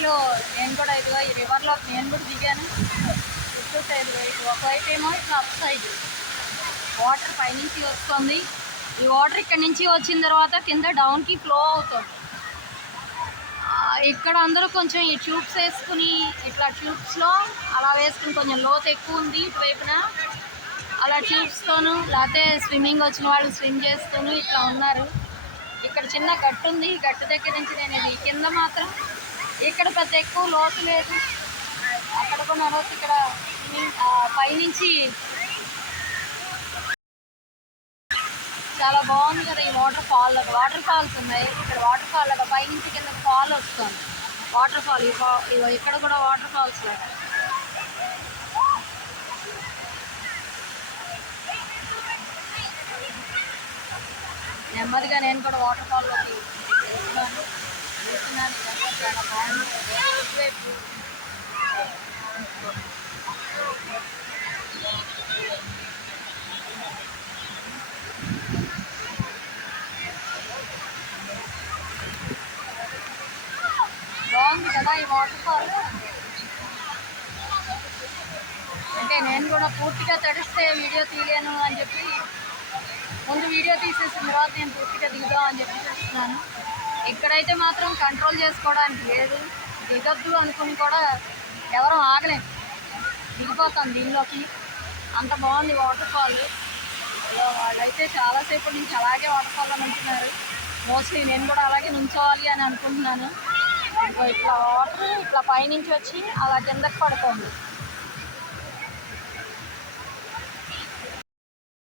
వాటర్లో నేను కూడా ఇదిగో ఈ రివర్లో నేను కూడా దిగాను. చుట్టూ సైడ్ ఇటు ఒకవైపు ఏమో ఇట్లా అప్ సైడ్ వాటర్ పైనుంచి వస్తుంది. ఈ వాటర్ ఇక్కడ నుంచి వచ్చిన తర్వాత కింద డౌన్కి ఫ్లో అవుతుంది. ఇక్కడ అందరూ కొంచెం ఈ ట్యూబ్స్ వేసుకుని ఇట్లా ట్యూబ్స్లో అలా వేసుకుని కొంచెం లోతు ఎక్కువ ఉంది ఇటువైపున అలా ట్యూబ్స్తోనూ లేకపోతే స్విమ్మింగ్ వచ్చిన వాళ్ళు స్విమ్ చేస్తూను ఇట్లా ఉన్నారు. ఇక్కడ చిన్న గట్టు ఉంది. ఈ గట్టు దగ్గర నుంచి నేను ఇది కింద మాత్రం ఇక్కడ పెద్ద ఎక్కువ లోతు లేదు. అక్కడ కూడా నడవచ్చు. ఇక్కడ పైనుంచి చాలా బాగుంది కదా ఈ వాటర్ ఫాల్స్ ఉన్నాయి. ఇక్కడ వాటర్ ఫాల్ లాగా పైనుంచి కింద ఫాల్ వస్తుంది. వాటర్ ఫాల్ ఇక్కడ కూడా వాటర్ ఫాల్స్ లాగా నెమ్మదిగా నేను కూడా వాటర్ ఫాల్లోకి వెళ్తున్నాను. చాలా బాగుంది. బాగుంది కదా ఈ వాటర్ ఫాల్. అంటే నేను కూడా పూర్తిగా తడిస్తే వీడియో తీయలేను అని చెప్పి ముందు వీడియో తీసేసిన తర్వాత నేను పూర్తిగా దిగుదాం అని చెప్పి చూస్తున్నాను. ఇక్కడైతే మాత్రం కంట్రోల్ చేసుకోవడానికి లేదు. దిగద్దు అనుకుని కూడా ఎవరూ ఆగలేము. దిగిపోతాం దీనిలోకి. అంత బాగుంది వాటర్ ఫాల్. వాళ్ళైతే చాలాసేపు నుంచి అలాగే వాటర్ ఫాల్లో నుంచున్నారు. మోస్ట్లీ నేను కూడా అలాగే నుంచోవాలి అని అనుకుంటున్నాను. ఇట్లా వాటర్ ఇట్లా పైనుంచి వచ్చి అలా కిందకి పడుతుంది.